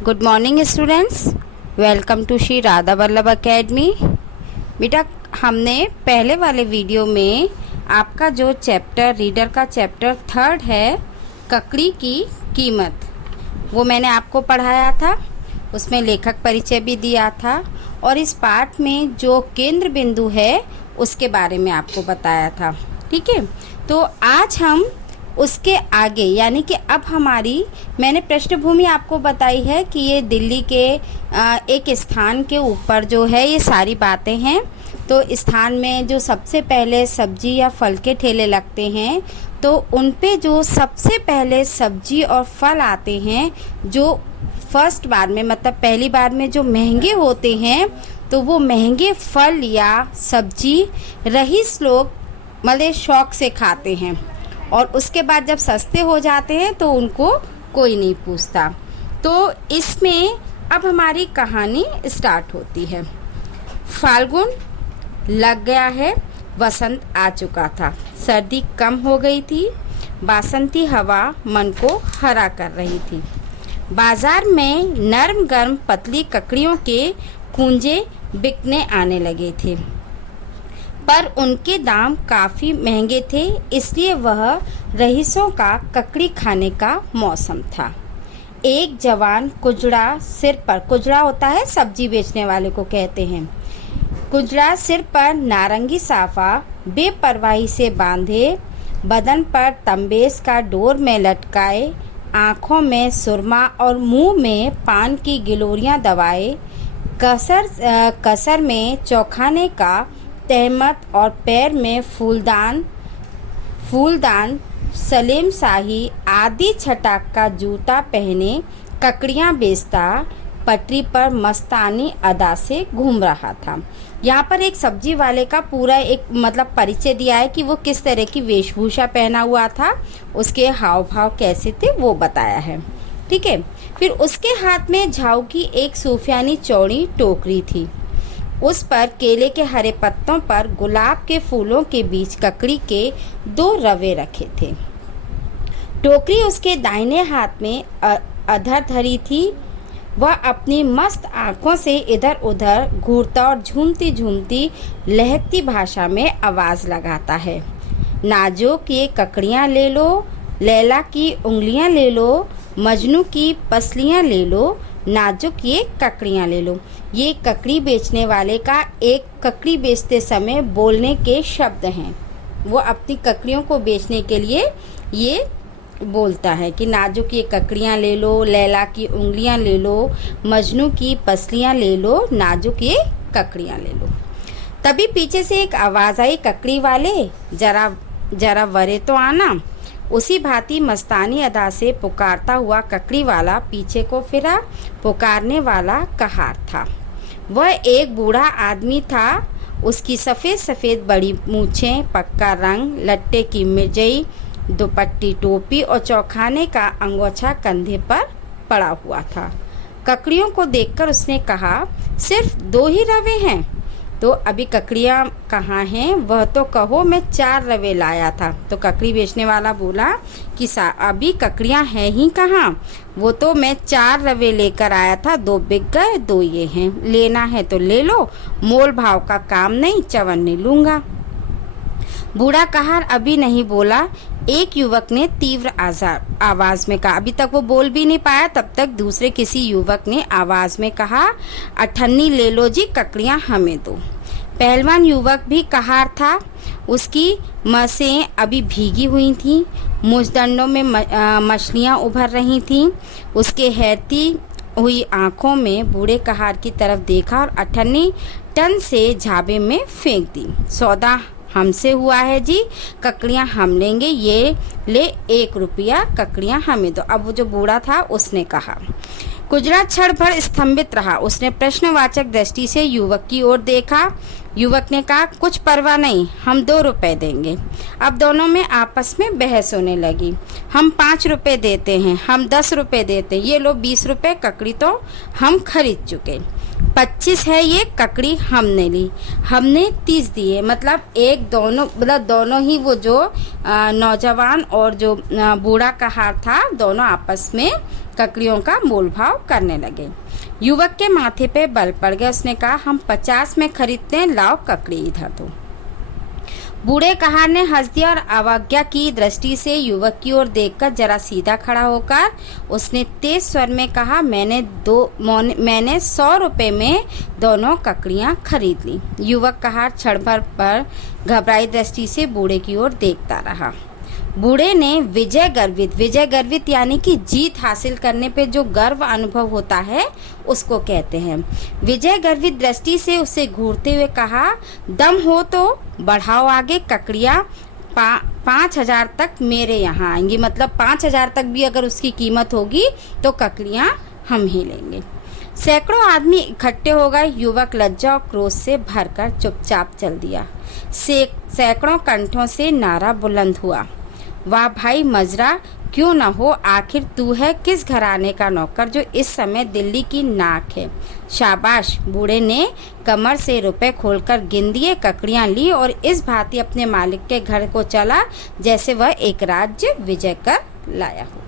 Good morning students, welcome to Shri Radha Vallabh academy. बेटा, हमने पहले वाले वीडियो में आपका जो चैप्टर रीडर का चैप्टर 3 है, ककड़ी की कीमत, वो मैंने आपको पढ़ाया था। उसमें लेखक परिचय भी दिया था और इस पाठ में जो केंद्र बिंदु है उसके बारे में आपको बताया था। ठीक है, तो आज हम उसके आगे यानी कि अब मैंने पृष्ठभूमि आपको बताई है कि ये दिल्ली के एक स्थान के ऊपर जो है ये सारी बातें हैं। तो स्थान में जो सबसे पहले सब्जी या फल के ठेले लगते हैं, तो उन पे जो सबसे पहले सब्जी और फल आते हैं, जो फर्स्ट बार में मतलब पहली बार में जो महंगे होते हैं, तो वो महंगे फल या सब्जी रईस लोग मतलब शौक से खाते हैं, और उसके बाद जब सस्ते हो जाते हैं तो उनको कोई नहीं पूछता। तो इसमें अब हमारी कहानी स्टार्ट होती है। फाल्गुन लग गया है, वसंत आ चुका था, सर्दी कम हो गई थी, बासंती हवा मन को हरा कर रही थी। बाजार में नरम गरम पतली ककड़ियों के कूंजे बिकने आने लगे थे, पर उनके दाम काफ़ी महंगे थे, इसलिए वह रईसों का ककड़ी खाने का मौसम था। एक जवान कुजड़ा सिर पर, कुजड़ा होता है सब्जी बेचने वाले को कहते हैं, कुजड़ा सिर पर नारंगी साफा बेपरवाही से बांधे, बदन पर तंबेस का डोर में लटकाए, आँखों में सुरमा और मुंह में पान की गिलोरियां दबाए, कसर में चौखाने का तहमत और पैर में फूलदान सलीम शाही आदि छटाक का जूता पहने ककड़ियाँ बेचता पटरी पर मस्तानी अदा से घूम रहा था। यहाँ पर एक सब्जी वाले का पूरा एक मतलब परिचय दिया है कि वो किस तरह की वेशभूषा पहना हुआ था, उसके हाव भाव कैसे थे वो बताया है। ठीक है, फिर उसके हाथ में झाऊ की एक सूफियानी चौड़ी टोकरी थी, उस पर केले के हरे पत्तों पर गुलाब के फूलों के बीच ककड़ी के 2 रवे रखे थे। टोकरी उसके दाहिने हाथ में अधर धरी थी। वह अपनी मस्त आंखों से इधर उधर घूरता और झूमती झूमती लहकती भाषा में आवाज़ लगाता है। नाजुक ये ककड़ियाँ ले लो, लैला की उंगलियाँ ले लो, मजनू की पसलियाँ ले लो, नाजुक ये ककड़ियाँ ले लो। ये ककड़ी बेचने वाले का एक ककड़ी बेचते समय बोलने के शब्द हैं। वो अपनी ककड़ियों को बेचने के लिए ये बोलता है कि नाजुक ये ककड़ियाँ ले लो, लैला की उंगलियाँ ले लो, मजनू की पसलियाँ ले लो, नाजुक ये ककड़ियाँ ले लो। तभी पीछे से एक आवाज़ आई, ककड़ी वाले जरा वरे तो आना। उसी भांति मस्तानी अदा से पुकारता हुआ ककड़ी वाला पीछे को फिरा। पुकारने वाला कहार था। वह एक बूढ़ा आदमी था। उसकी सफ़ेद सफ़ेद बड़ी मूछें, पक्का रंग, लट्टे की मिर्जई, दुपट्टी टोपी और चौखाने का अंगोछा कंधे पर पड़ा हुआ था। ककड़ियों को देखकर उसने कहा, सिर्फ 2 ही रवे हैं? तो अभी ककड़ियाँ कहाँ हैं वह तो कहो, मैं 4 रवे लाया था। तो ककड़ी बेचने वाला बोला कि अभी ककड़ियाँ हैं ही कहाँ, वो तो मैं 4 रवे लेकर आया था, 2 बिक गए, 2 ये हैं, लेना है तो ले लो, मोल भाव का काम नहीं, चवन्नी लूँगा। बूढ़ा कहार अभी नहीं बोला। एक युवक ने तीव्र आवाज में कहा, अभी तक वो बोल भी नहीं पाया, तब तक दूसरे किसी युवक ने आवाज में कहा, 98 ले लो जी, ककड़ियाँ हमें दो। पहलवान युवक भी कहार था। उसकी मसें अभी भीगी हुई थीं, मुजदंडों में मछलियाँ उभर रही थीं। उसके हैरती हुई आंखों में बूढ़े कहार की तरफ देखा और 98 टन से झाबे में फेंक दी। सौदा हमसे हुआ है जी, ककड़ियाँ हम लेंगे, ये ले 1 रुपया, ककड़ियाँ हमें दो। अब वो जो बूढ़ा था उसने कहा। कुजरा क्षण भर स्तंभित रहा। उसने प्रश्नवाचक दृष्टि से युवक की ओर देखा। युवक ने कहा, कुछ परवाह नहीं, हम 2 रुपए देंगे। अब दोनों में आपस में बहस होने लगी। हम 5 रुपए देते हैं, हम 10 रुपए देते हैं, ये लो 20 रुपए, ककड़ी तो हम खरीद चुके। 25 है ये ककड़ी हमने ली, हमने 30 दिए, मतलब एक दोनों, मतलब दोनों ही वो जो नौजवान और जो बूढ़ा कहार था, दोनों आपस में ककड़ियों का मोल भाव करने लगे। युवक के माथे पे बल पड़ गया, उसने कहा हम 50 में खरीदते हैं, लाओ ककड़ी इधर दो। बूढ़े कहार ने हंस दिया और अवज्ञा की दृष्टि से युवक की ओर देखकर जरा सीधा खड़ा होकर उसने तेज स्वर में कहा, मैंने 100 रुपये में दोनों ककड़ियां खरीद ली। युवक कहार क्षण भर पर घबराई दृष्टि से बूढ़े की ओर देखता रहा। बूढ़े ने विजय गर्वित यानी कि जीत हासिल करने पे जो गर्व अनुभव होता है उसको कहते हैं। विजय गर्वित दृष्टि से उसे घूरते हुए कहा, दम हो तो बढ़ाओ आगे, ककड़ियाँ 5,000 तक मेरे यहाँ आएंगी, मतलब 5,000 तक भी अगर उसकी कीमत होगी तो ककड़ियाँ हम ही लेंगे। सैकड़ों आदमी इकट्ठे हो गए। युवक लज्जा और क्रोध से भरकर चुपचाप चल दिया। सैकड़ों कंठों से नारा बुलंद हुआ, वाह भाई मजरा, क्यों न हो, आखिर तू है किस घराने का नौकर जो इस समय दिल्ली की नाक है। शाबाश। बूढ़े ने कमर से रुपए खोलकर गिन दिए, ककड़ियां ली और इस भांति अपने मालिक के घर को चला जैसे वह एक राज्य विजय कर लाया हो।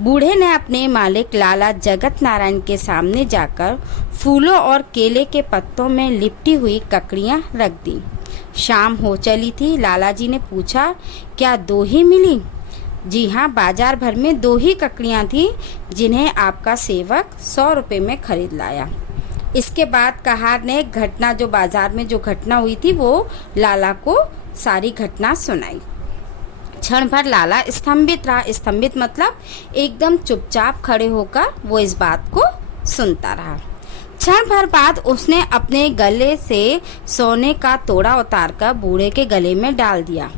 बूढ़े ने अपने मालिक लाला जगत नारायण के सामने जाकर फूलों और केले के पत्तों में लिपटी हुई ककड़ियां रख दी। शाम हो चली थी। लाला जी ने पूछा, क्या 2 ही मिली? जी हाँ, बाजार भर में 2 ही ककड़ियाँ थी जिन्हें आपका सेवक 100 रुपये में खरीद लाया। इसके बाद कहार ने घटना, जो बाजार में जो घटना हुई थी, वो लाला को सारी घटना सुनाई। क्षण भर लाला स्तंभित रहा। स्तंभित मतलब एकदम चुपचाप खड़े होकर वो इस बात को सुनता रहा। क्षण भर बाद उसने अपने गले से सोने का तोड़ा उतारकर बूढ़े के गले में डाल दिया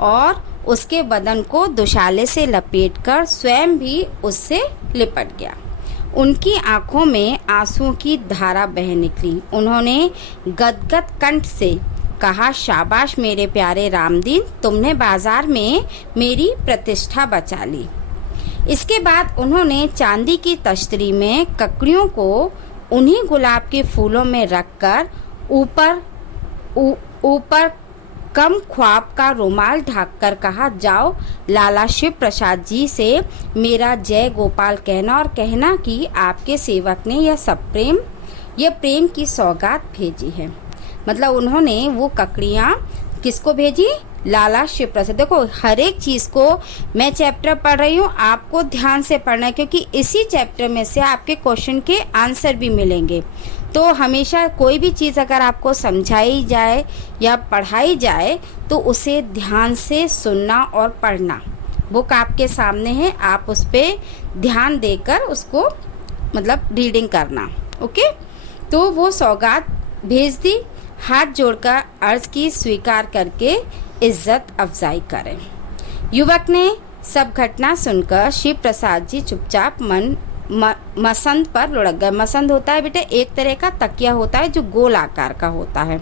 और उसके बदन को दुशाले से लपेटकर स्वयं भी उससे लिपट गया। उनकी आंखों में आंसुओं की धारा बह निकली। उन्होंने गदगद कंठ से कहा, शाबाश मेरे प्यारे रामदीन, तुमने बाजार में मेरी प्रतिष्ठा बचा ली। इसके बाद उन्होंने चांदी की तश्तरी में ककड़ियों को उन्हीं गुलाब के फूलों में रखकर ऊपर कम ख्वाब का रुमाल ढककर कहा, जाओ लाला शिव प्रसाद जी से मेरा जय गोपाल कहना और कहना कि आपके सेवक ने यह प्रेम की सौगात भेजी है। मतलब उन्होंने वो ककड़ियाँ किसको भेजी? लाला शिव प्रसाद। देखो, हर एक चीज़ को मैं चैप्टर पढ़ रही हूँ, आपको ध्यान से पढ़ना है क्योंकि इसी चैप्टर में से आपके क्वेश्चन के आंसर भी मिलेंगे। तो हमेशा कोई भी चीज़ अगर आपको समझाई जाए या पढ़ाई जाए तो उसे ध्यान से सुनना और पढ़ना। बुक आपके सामने है, आप उस पर ध्यान देकर उसको मतलब रीडिंग करना। ओके, तो वो सौगात भेज दी। हाथ जोड़कर अर्ज की स्वीकार करके इज्जत अफजाई करें। युवक ने सब घटना सुनकर शिव प्रसाद जी चुपचाप मसंद पर लुढ़क गए। मसंद होता है बेटे एक तरह का तकिया होता है जो गोल आकार का होता है,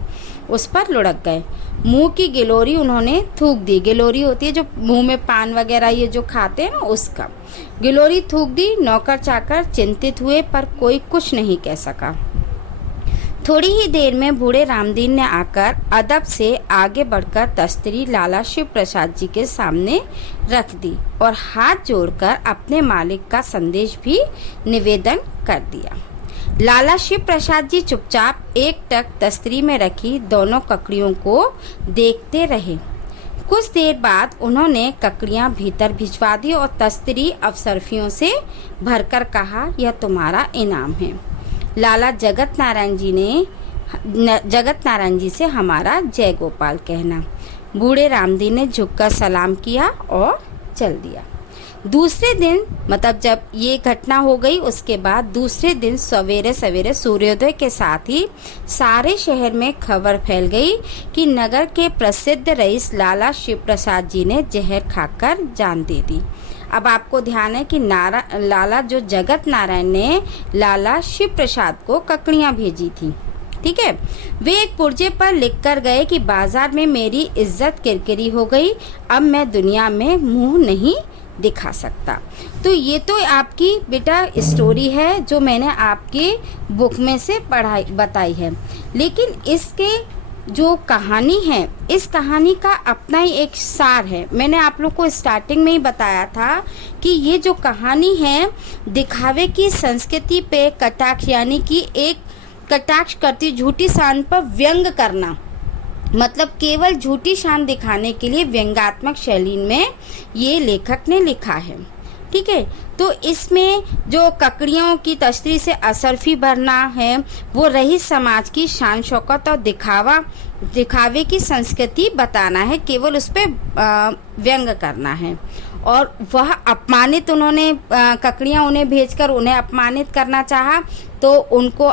उस पर लुढ़क गए। मुंह की गिलोरी उन्होंने थूक दी। गिलोरी होती है जो मुंह में पान वगैरह ये जो खाते हैं ना, उसका गिलोरी थूक दी। नौकर चाकर चिंतित हुए पर कोई कुछ नहीं कह सका। थोड़ी ही देर में बूढ़े रामदीन ने आकर अदब से आगे बढ़कर तश्तरी लाला शिव प्रसाद जी के सामने रख दी और हाथ जोड़कर अपने मालिक का संदेश भी निवेदन कर दिया। लाला शिव प्रसाद जी चुपचाप एकटक तश्तरी में रखी दोनों ककड़ियों को देखते रहे। कुछ देर बाद उन्होंने ककड़ियां भीतर भिजवा दी और तश्तरी अफसरफियों से भरकर कहा, यह तुम्हारा इनाम है। लाला जगत नारायण जी से हमारा जय गोपाल कहना। बूढ़े रामदीन ने झुककर सलाम किया और चल दिया। दूसरे दिन मतलब जब ये घटना हो गई उसके बाद दूसरे दिन सवेरे सवेरे सूर्योदय के साथ ही सारे शहर में खबर फैल गई कि नगर के प्रसिद्ध रईस लाला शिव प्रसाद जी ने जहर खाकर जान दे दी। अब आपको ध्यान है कि लाला जो जगत नारायण ने लाला शिव प्रसाद को ककड़ियाँ भेजी थी, ठीक है, वे एक पुर्जे पर लिख कर गए कि बाजार में मेरी इज्जत किरकिरी हो गई, अब मैं दुनिया में मुंह नहीं दिखा सकता। तो ये तो आपकी बेटा स्टोरी है जो मैंने आपके बुक में से बताई है, लेकिन इसके जो कहानी है, इस कहानी का अपना ही एक सार है। मैंने आप लोग को स्टार्टिंग में ही बताया था कि ये जो कहानी है दिखावे की संस्कृति पे कटाक्ष, यानी कि एक कटाक्ष करती झूठी शान पर व्यंग करना, मतलब केवल झूठी शान दिखाने के लिए व्यंग्यात्मक शैली में ये लेखक ने लिखा है। ठीक है, तो इसमें जो ककड़ियों की तश्तरी से असरफी भरना है, वो रही समाज की शान शौकत और दिखावे की संस्कृति बताना है, केवल उस पर व्यंग करना है। और वह अपमानित, उन्होंने ककड़ियाँ उन्हें भेजकर उन्हें अपमानित करना चाहा, तो उनका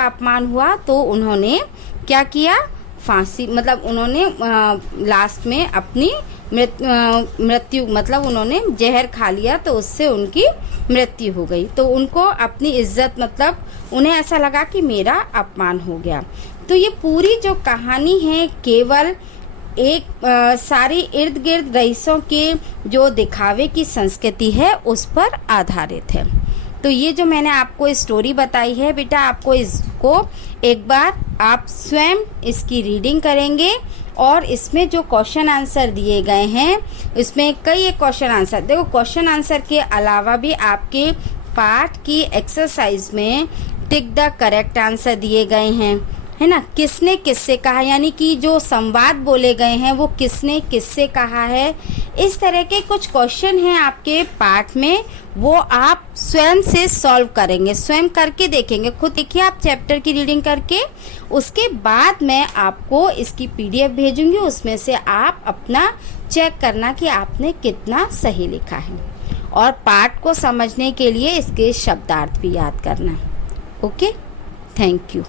अपमान हुआ, तो उन्होंने क्या किया, फांसी, मतलब उन्होंने लास्ट में अपनी मृत्यु, मतलब उन्होंने जहर खा लिया, तो उससे उनकी मृत्यु हो गई। तो उनको अपनी इज्जत, मतलब उन्हें ऐसा लगा कि मेरा अपमान हो गया। तो ये पूरी जो कहानी है केवल एक सारी इर्द गिर्द रईसों के जो दिखावे की संस्कृति है उस पर आधारित है। तो ये जो मैंने आपको स्टोरी बताई है बेटा, आपको इसको एक बार आप स्वयं इसकी रीडिंग करेंगे, और इसमें जो क्वेश्चन आंसर दिए गए हैं, इसमें कई क्वेश्चन आंसर, देखो क्वेश्चन आंसर के अलावा भी आपके पाठ की एक्सरसाइज में टिक द करेक्ट आंसर दिए गए हैं, है ना। किसने किससे कहा, यानी कि जो संवाद बोले गए हैं वो किसने किससे कहा है, इस तरह के कुछ क्वेश्चन हैं आपके पाठ में, वो आप स्वयं से सॉल्व करेंगे, स्वयं करके देखेंगे। खुद देखिए आप चैप्टर की रीडिंग करके, उसके बाद मैं आपको इसकी PDF भेजूंगी, उसमें से आप अपना चेक करना कि आपने कितना सही लिखा है, और पाठ को समझने के लिए इसके शब्दार्थ भी याद करना। Okay, thank you.